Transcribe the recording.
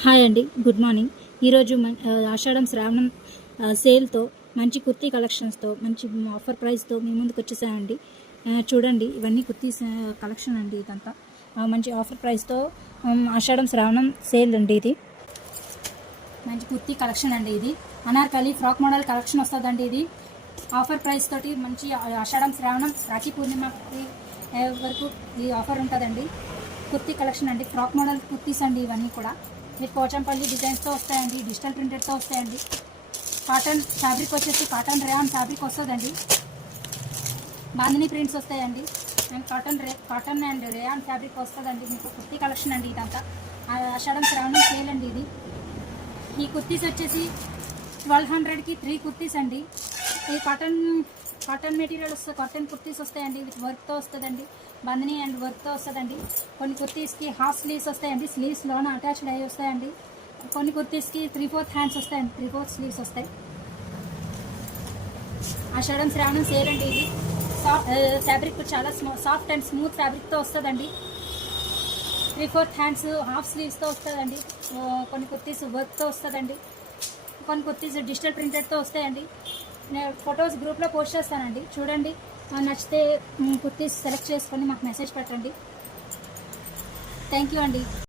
Hi అండి, good morning. ఈరోజు ఆషాఢం శ్రావణం సేల్తో మంచి కుర్తీ కలెక్షన్స్తో మంచి ఆఫర్ ప్రైస్తో మీ ముందుకు వచ్చేసానండి. చూడండి, ఇవన్నీ కుర్తీస్ కలెక్షన్ అండి. ఇదంతా మంచి ఆఫర్ ప్రైస్తో ఆషాఢం శ్రావణం సేల్ అండి. ఇది మంచి కుర్తీ కలెక్షన్ అండి. ఇది అనార్కలి ఫ్రాక్ మోడల్ కలెక్షన్ వస్తుందండి. ఇది ఆఫర్ ప్రైస్ తోటి మంచి ఆషాఢం శ్రావణం రాఖీ పూర్ణిమ వరకు ఈ ఆఫర్ ఉంటుందండి. కుర్తీ కలెక్షన్ అండి, ఫ్రాక్ మోడల్ కుర్తీస్ అండి. ఇవన్నీ కూడా మీకు పోచంపల్లి డిజైన్స్తో వస్తాయండి, డిజిటల్ ప్రింటెడ్తో వస్తాయండి. కాటన్ ఫ్యాబ్రిక్ వచ్చేసి కాటన్ రేయాన్ ఫ్యాబ్రిక్ వస్తుందండి. బాందిని ప్రింట్స్ వస్తాయండి. And cotton and rayon fabric వస్తుందండి. మీకు కుర్తీ కలెక్షన్ అండి. ఇదంతా ఆషాఢం శ్రావణం సేల్ అండి. ఇది ఈ కుర్తీస్ వచ్చేసి 1200కి 3 కుర్తీస్ అండి. ఈ కాటన్ మెటీరియల్ వస్తుంది, కాటన్ కుర్తీస్ వస్తాయండి. విత్ వర్క్తో వస్తుందండి, బంధని అండ్ వర్క్తో వస్తుందండి. కొన్ని కుర్తీస్కి హాఫ్ స్లీవ్స్ వస్తాయండి, స్లీవ్స్లోన అటాచ్డ్ అయ్యి వస్తాయండి. కొన్ని కుర్తీస్కి 3/4 హ్యాండ్స్ వస్తాయండి, 3/4 స్లీవ్స్ వస్తాయి. ఆషాఢం శ్రావణం సేల్ అండి. ఇది ఫ్యాబ్రిక్ చాలా సాఫ్ట్ అండ్ స్మూత్ ఫ్యాబ్రిక్తో వస్తుందండి. 3/4 హ్యాండ్స్ హాఫ్ స్లీవ్స్తో వస్తుందండి. కొన్ని కుర్తీస్ వర్క్తో వస్తుందండి. కొన్ని కుర్తీస్ డిజిటల్ ప్రింటెడ్తో వస్తాయండి. నేను ఫొటోస్ గ్రూప్లో పోస్ట్ చేస్తానండి, చూడండి. నచ్చితే కుర్తీస్ సెలెక్ట్ చేసుకొని మాకు మెసేజ్ పెట్టండి. థ్యాంక్ యూ అండి.